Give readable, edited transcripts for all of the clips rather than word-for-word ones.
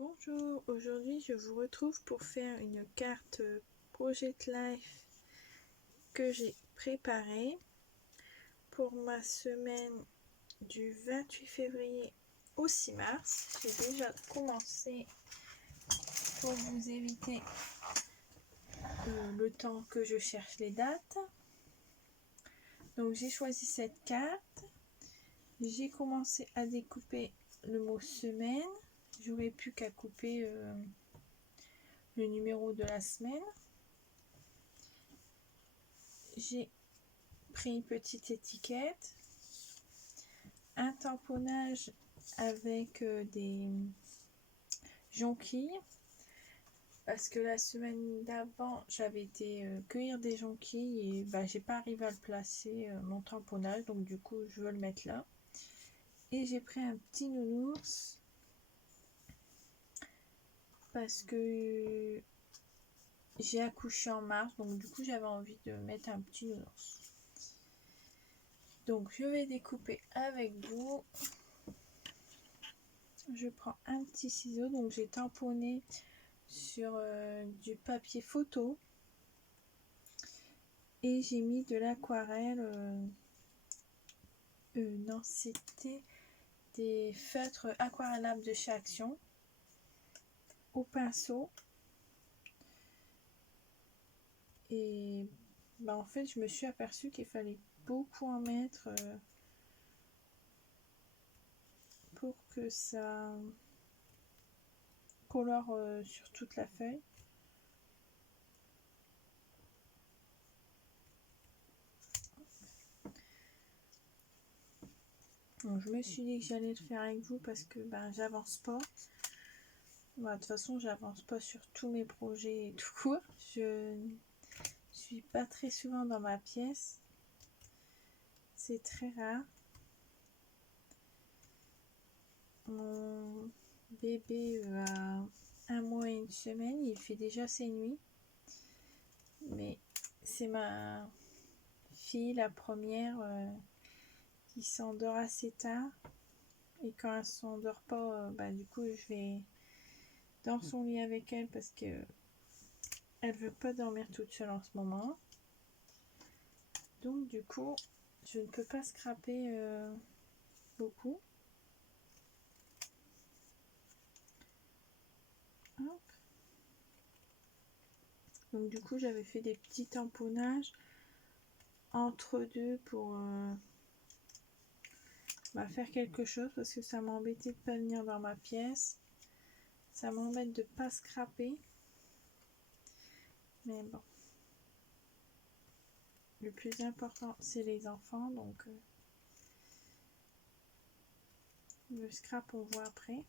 Bonjour, aujourd'hui je vous retrouve pour faire une carte Project Life que j'ai préparée pour ma semaine du 28 février au 6 mars. J'ai déjà commencé pour vous éviter le temps que je cherche les dates. Donc j'ai choisi cette carte, j'ai commencé à découper le mot semaine. J'aurais plus qu'à couper le numéro de la semaine. J'ai pris une petite étiquette, un tamponnage avec des jonquilles, parce que la semaine d'avant j'avais été cueillir des jonquilles et j'ai pas arrivé à le placer, mon tamponnage, donc du coup je veux le mettre là. Et j'ai pris un petit nounours parce que j'ai accouché en mars, donc du coup j'avais envie de mettre un petit nounours. Donc je vais découper avec vous. Je prends un petit ciseau, donc j'ai tamponné sur du papier photo et j'ai mis de l'aquarelle. Non, c'était des feutres aquarellables de chez Action au pinceau. Et en fait je me suis aperçue qu'il fallait beaucoup en mettre pour que ça colore sur toute la feuille. Donc, je me suis dit que j'allais le faire avec vous parce que j'avance pas. De toute façon j'avance pas sur tous mes projets tout court. Je suis pas très souvent dans ma pièce, c'est très rare. Mon bébé a 1 mois et 1 semaine, il fait déjà ses nuits, mais c'est ma fille, la première, qui s'endort assez tard, et quand elle s'endort pas, du coup je vais dans son lit avec elle parce que elle veut pas dormir toute seule en ce moment. Donc du coup je ne peux pas scraper beaucoup. Hop. Donc du coup j'avais fait des petits tamponnages entre deux pour faire quelque chose, parce que ça m'embêtait de pas venir dans ma pièce, ça m'embête de pas scraper, mais bon, le plus important c'est les enfants, donc le scrap on voit après.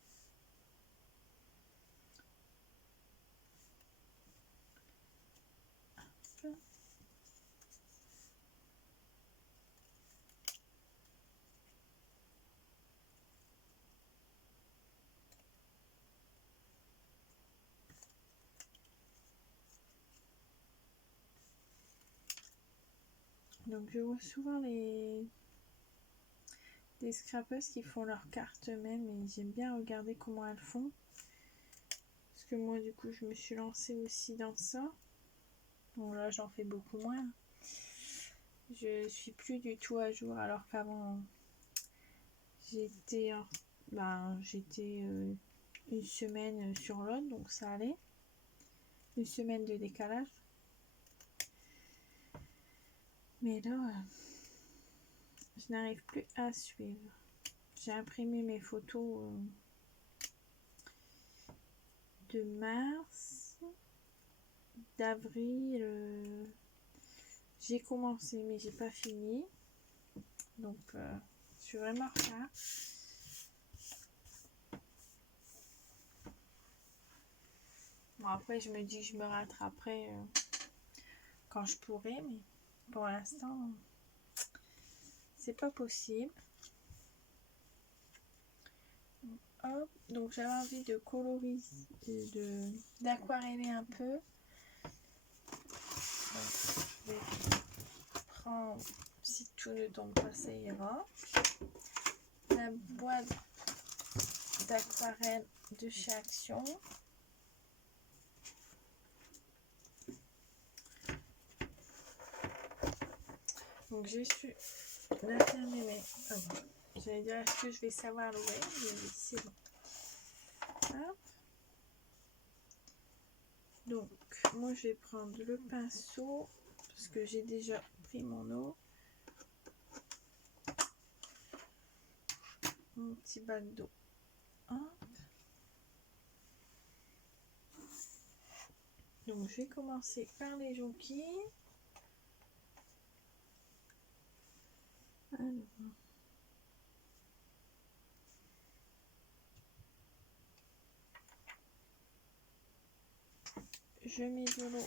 Donc je vois souvent des scrapeuses qui font leurs cartes eux-mêmes, et j'aime bien regarder comment elles font, parce que moi du coup je me suis lancée aussi dans ça. Bon là j'en fais beaucoup moins, je suis plus du tout à jour, alors qu'avant j'étais une semaine sur l'autre, donc ça allait, une semaine de décalage. Mais là je n'arrive plus à suivre. J'ai imprimé mes photos de mars, d'avril, j'ai commencé mais j'ai pas fini, donc je suis vraiment en retard. Bon, après je me dis que je me rattraperai quand je pourrai, mais pour l'instant c'est pas possible. Hop, donc j'avais envie de coloriser, d'aquareller un peu. Donc, je vais prendre, si tout ne tombe pas ça ira, la boîte d'aquarelle de chez Action. Donc j'ai su la fermer, mais j'allais dire est-ce que je vais savoir l'ouvrir, mais oui, c'est bon. Hop. Donc moi je vais prendre le pinceau parce que j'ai déjà pris mon eau. Mon petit bac d'eau. Donc je vais commencer par les jonquilles. Alors. Je mets de l'eau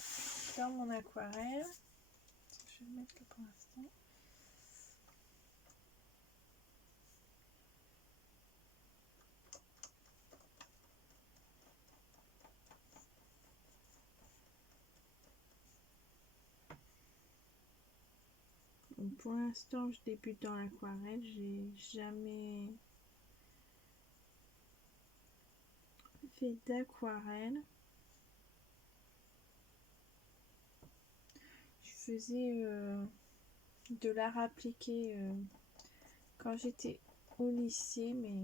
dans mon aquarelle. Je vais le mettre là pour l'instant. Pour l'instant, je débute dans l'aquarelle. J'ai jamais fait d'aquarelle. Je faisais de l'art appliqué quand j'étais au lycée, mais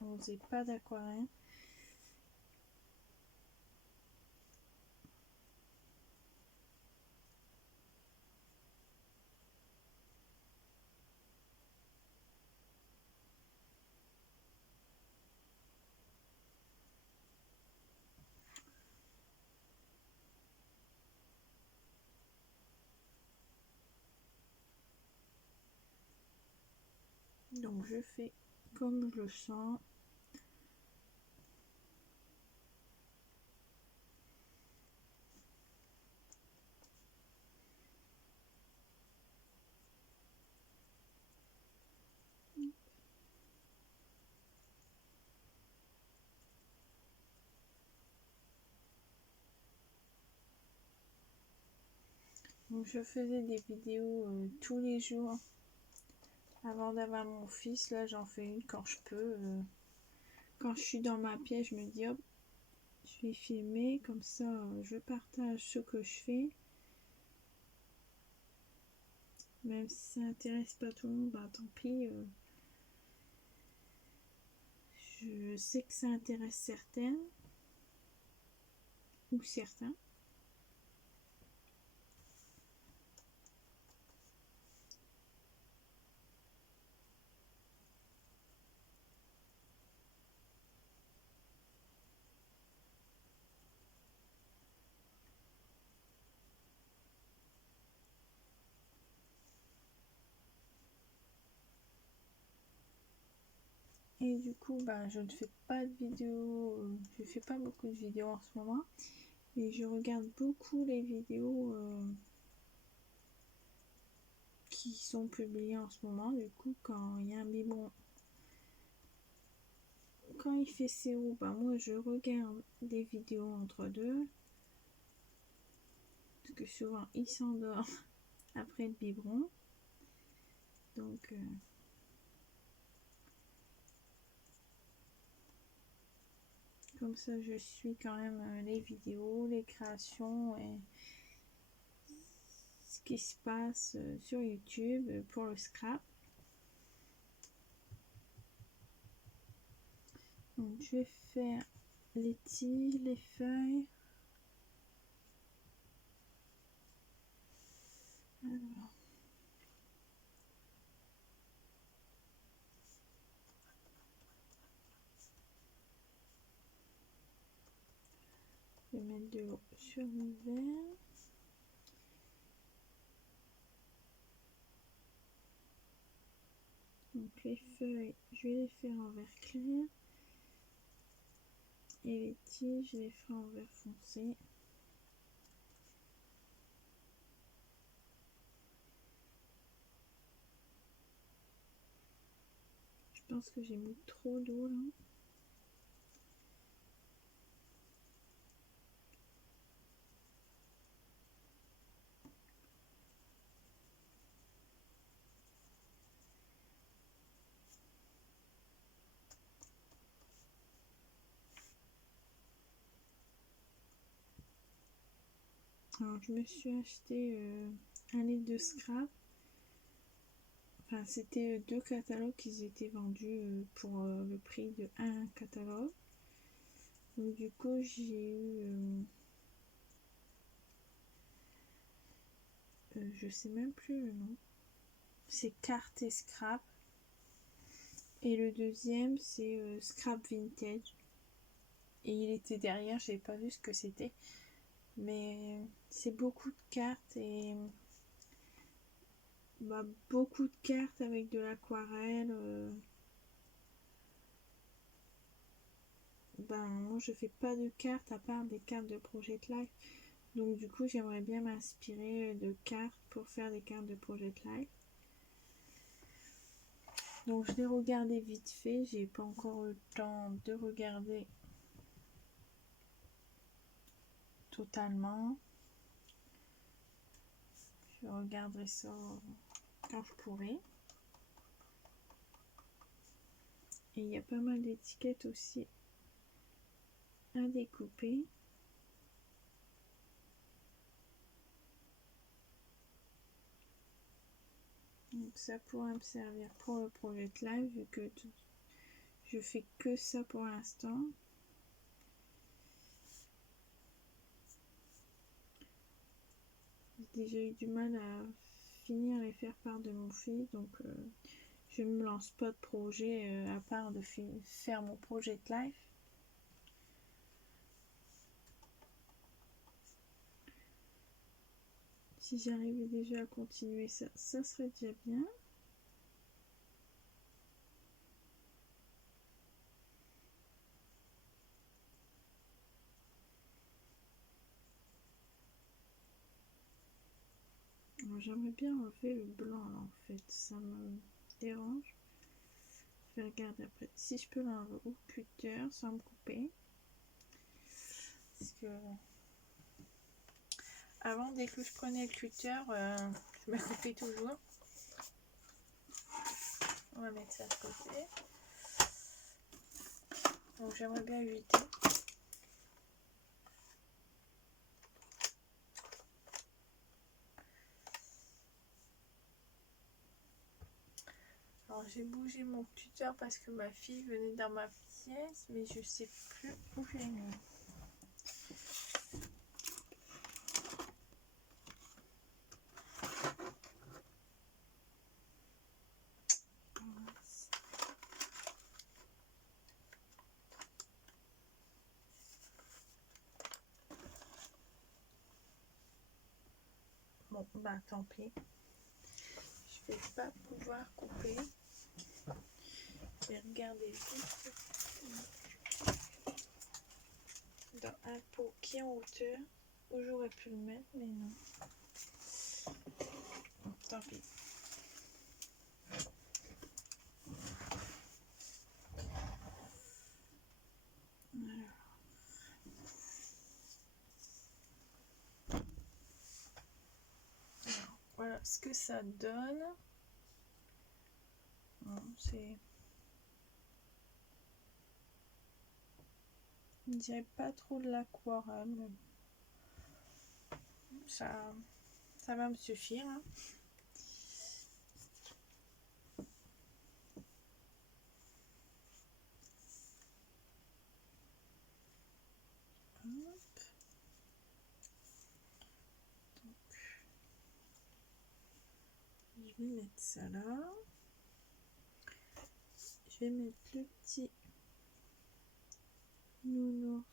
on faisait pas d'aquarelle. Donc je fais comme je le sens. Donc je faisais des vidéos tous les jours avant d'avoir mon fils. Là j'en fais une quand je peux. Quand je suis dans ma pièce, je me dis hop, je vais filmer, comme ça je partage ce que je fais. Même si ça intéresse pas tout le monde, bah tant pis. Je sais que ça intéresse certaines ou certains. Et du coup, bah, je ne fais pas de vidéos, je fais pas beaucoup de vidéos en ce moment. Et je regarde beaucoup les vidéos qui sont publiées en ce moment. Du coup, quand il y a un biberon, quand il fait CO, bah, moi je regarde des vidéos entre deux. Parce que souvent il s'endort après le biberon. Donc... comme ça, je suis quand même les vidéos, les créations et ce qui se passe sur YouTube pour le scrap. Donc, je vais faire les tiges, les feuilles. Alors. Je vais mettre de l'eau sur le verre. Donc les feuilles, je vais les faire en vert clair. Et les tiges, je les ferai en vert foncé. Je pense que j'ai mis trop d'eau là. Alors, je me suis acheté un livre de scrap. Enfin, c'était 2 catalogues qui étaient vendus pour le prix de un catalogue. Donc, du coup, j'ai eu... je sais même plus le nom. C'est Carte et Scrap. Et le deuxième, c'est Scrap Vintage. Et il était derrière, j'ai pas vu ce que c'était. Mais c'est beaucoup de cartes et beaucoup de cartes avec de l'aquarelle. Moi je fais pas de cartes à part des cartes de Project Life. Donc du coup j'aimerais bien m'inspirer de cartes pour faire des cartes de Project Life. Donc je l'ai regardé vite fait, j'ai pas encore eu le temps de regarder totalement. Je regarderai ça quand je pourrai. Et il y a pas mal d'étiquettes aussi à découper. Donc ça pourrait me servir pour le Project Live vu que je fais que ça pour l'instant. J'ai déjà eu du mal à finir les faire part de mon fils, donc je ne me lance pas de projet à part de faire mon Project Live. Si j'arrivais déjà à continuer ça, ça serait déjà bien. J'aimerais bien enlever le blanc là en fait, ça me dérange. Je vais regarder après si je peux l'enlever au cutter sans me couper. Parce que avant, dès que je prenais le cutter, je me coupais toujours. On va mettre ça de côté. Donc j'aimerais bien éviter. Alors j'ai bougé mon cutter parce que ma fille venait dans ma pièce, mais je sais plus où je l'ai mis. Bon, tant pis. Je vais pas pouvoir couper. Je vais regarder juste dans un pot qui est en hauteur où j'aurais pu le mettre, mais non. Bon, tant pis. Voilà ce que ça donne. Bon, c'est... Je dirais pas trop de l'aquarelle, mais ça va me suffire. Hein. Hop. Donc, je vais mettre ça là. Je vais mettre le petit nounours.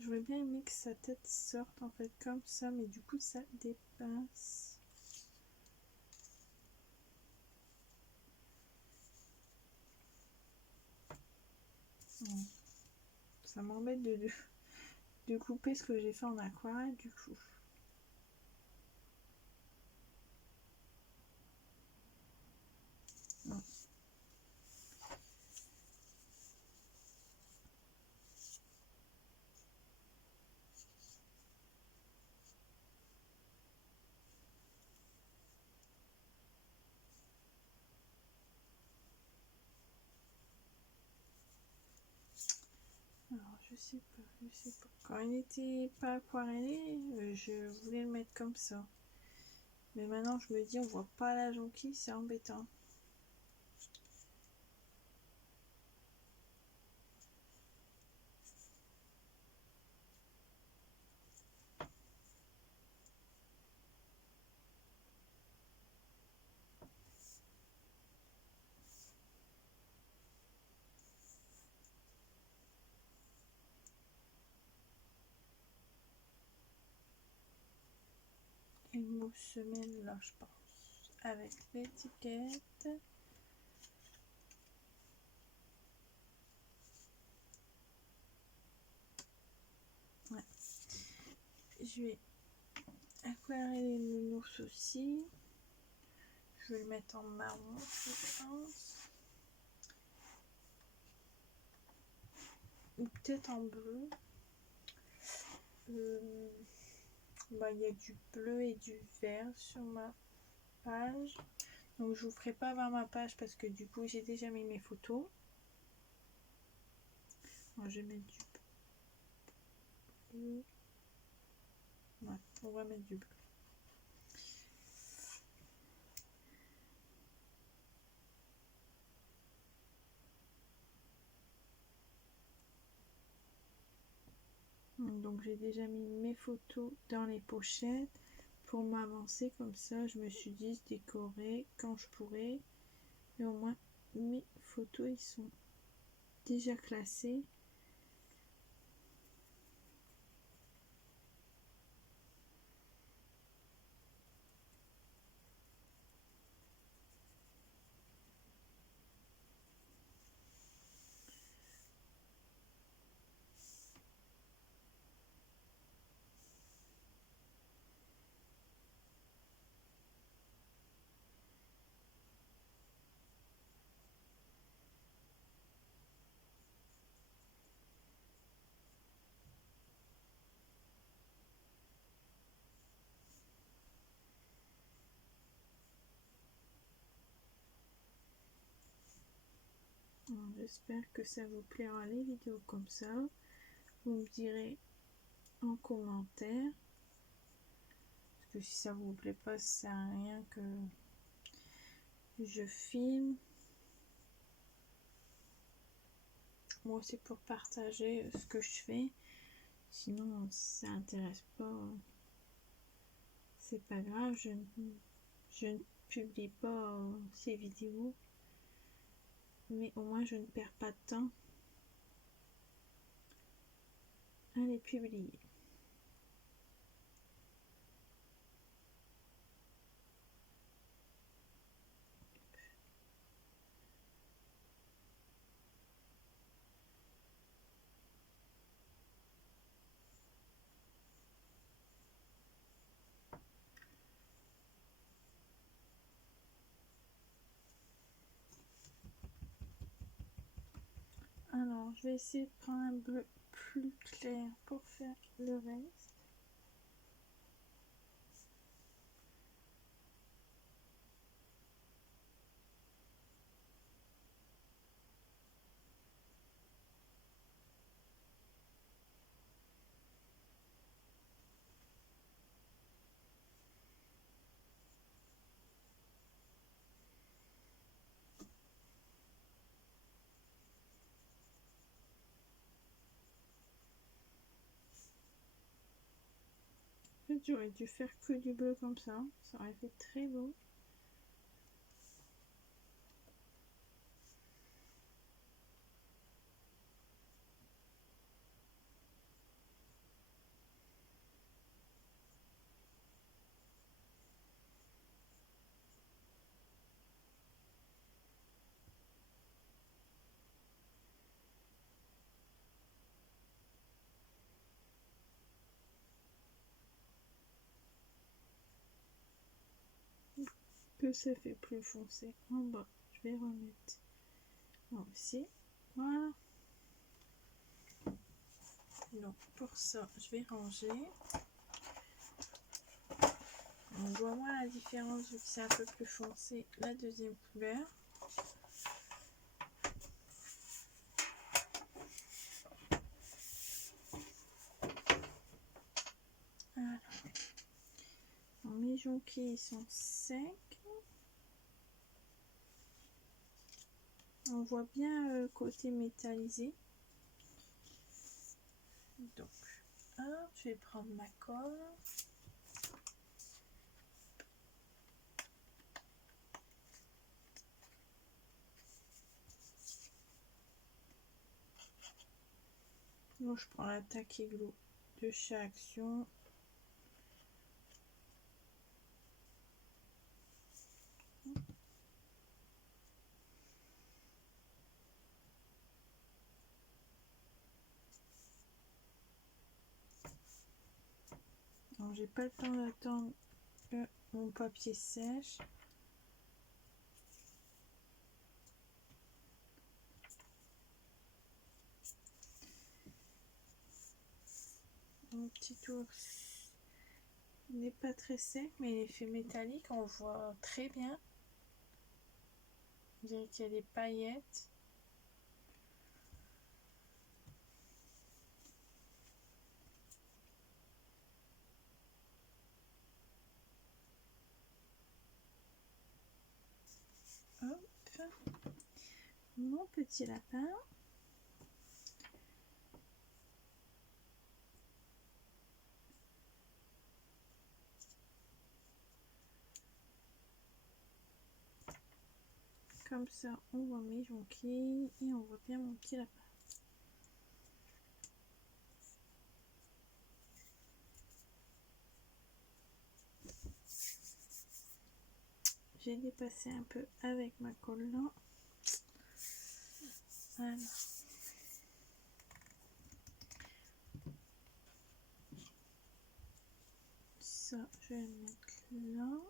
J'aurais bien aimé que sa tête sorte en fait comme ça, mais du coup ça dépasse. Ça m'embête de couper ce que j'ai fait en aquarelle du coup. Non. sais pas. Quand il n'était pas aquarellé, je voulais le mettre comme ça. Mais maintenant, je me dis, on voit pas la jonquille, c'est embêtant. Et le mot semaine là, je pense, avec l'étiquette. Ouais. Je vais aquareller le nounours aussi. Je vais le mettre en marron, je pense. Ou peut-être en bleu. Bah, il y a du bleu et du vert sur ma page. Donc je vous ferai pas voir ma page parce que du coup j'ai déjà mis mes photos. Alors, je vais mettre du bleu. Ouais, on va mettre du bleu. Donc j'ai déjà mis mes photos dans les pochettes pour m'avancer comme ça. Je me suis dit décorer quand je pourrais. Et au moins mes photos ils sont déjà classées. J'espère que ça vous plaira les vidéos comme ça. Vous me direz en commentaire. Parce que si ça vous plaît pas, ça sert à rien que je filme. Moi c'est pour partager ce que je fais. Sinon ça intéresse pas. C'est pas grave, je ne publie pas ces vidéos. Mais au moins je ne perds pas de temps à les publier. Alors je vais essayer de prendre un bleu plus clair pour faire le reste. En fait, j'aurais dû faire que du bleu comme ça aurait fait très beau. Que ça fait plus foncé en bas. Je vais remettre aussi. Voilà. Donc pour ça, je vais ranger. On voit moins la différence vu que c'est un peu plus foncé la deuxième couleur. Alors, mes jonquilles sont secs. On voit bien côté métallisé. Donc, je vais prendre ma colle. Donc, je prends la tacky glue de chez Action. J'ai pas le temps d'attendre que mon papier sèche. Mon petit tour n'est pas très sec, mais l'effet métallique, on voit très bien. On dirait qu'il y a des paillettes. Hop. Mon petit lapin. Comme ça, on voit mes jonquilles et on voit bien mon petit lapin. J'ai dépassé un peu avec ma colle là. Alors. Ça, je vais le mettre là.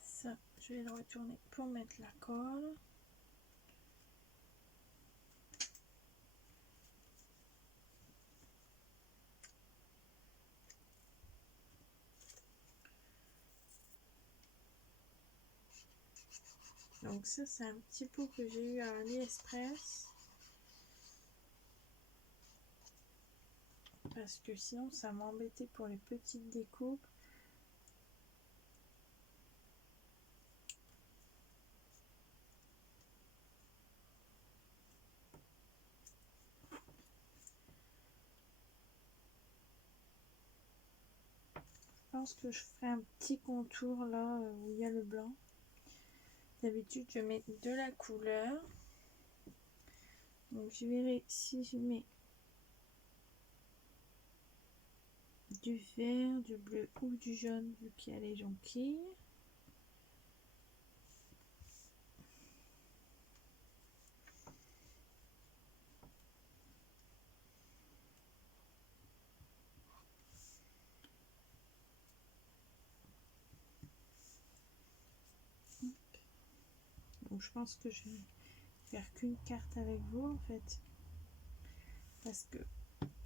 Ça, je vais le retourner pour mettre la colle. Donc ça, c'est un petit pot que j'ai eu à AliExpress. Parce que sinon, ça m'embêtait pour les petites découpes. Je pense que je ferai un petit contour là où il y a le blanc. D'habitude, je mets de la couleur. Donc, je verrai si je mets du vert, du bleu ou du jaune vu qu'il y a les jonquilles. Donc, je pense que je vais faire qu'une carte avec vous en fait. Parce que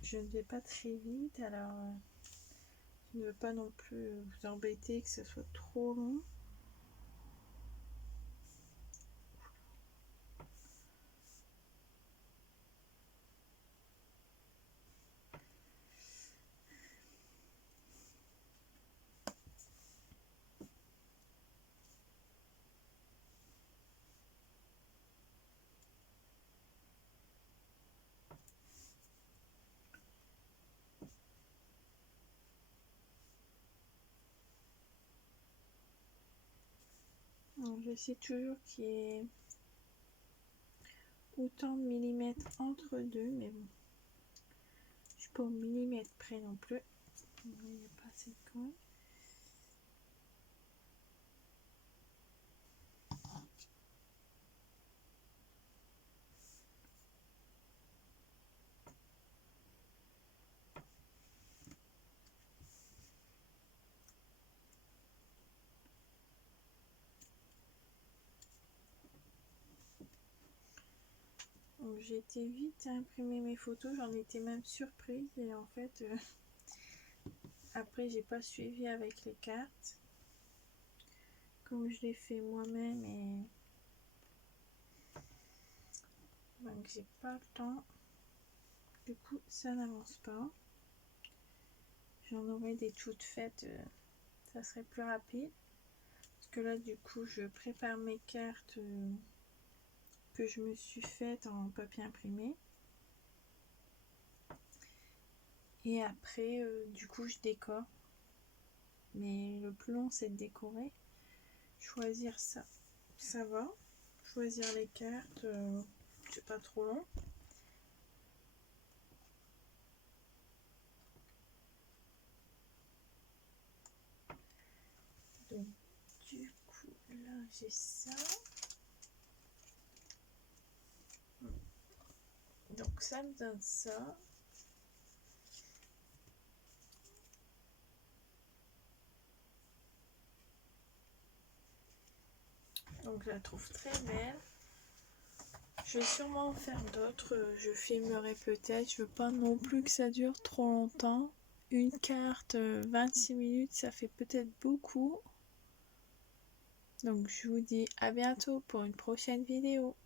je ne vais pas très vite, alors je ne veux pas non plus vous embêter, que ce soit trop long. Je sais toujours qu'il y ait autant de millimètres entre deux, mais bon, je suis pas au millimètre près non plus. Il n'y a pas assez de colle. J'ai été vite à imprimer mes photos, j'en étais même surprise et en fait après j'ai pas suivi avec les cartes comme je l'ai fait moi-même et donc j'ai pas le temps. du coup ça n'avance pas. J'en aurais des toutes faites, ça serait plus rapide. Parce que là du coup je prépare mes cartes que je me suis faites en papier imprimé. Et après du coup je décore. Mais le plus long c'est de décorer. Choisir ça, ça va. Choisir les cartes, c'est pas trop long. Donc du coup là j'ai ça. Donc ça me donne ça. Donc je la trouve très belle. Je vais sûrement en faire d'autres. Je filmerai peut-être. Je veux pas non plus que ça dure trop longtemps. Une carte 26 minutes, ça fait peut-être beaucoup. Donc je vous dis à bientôt pour une prochaine vidéo.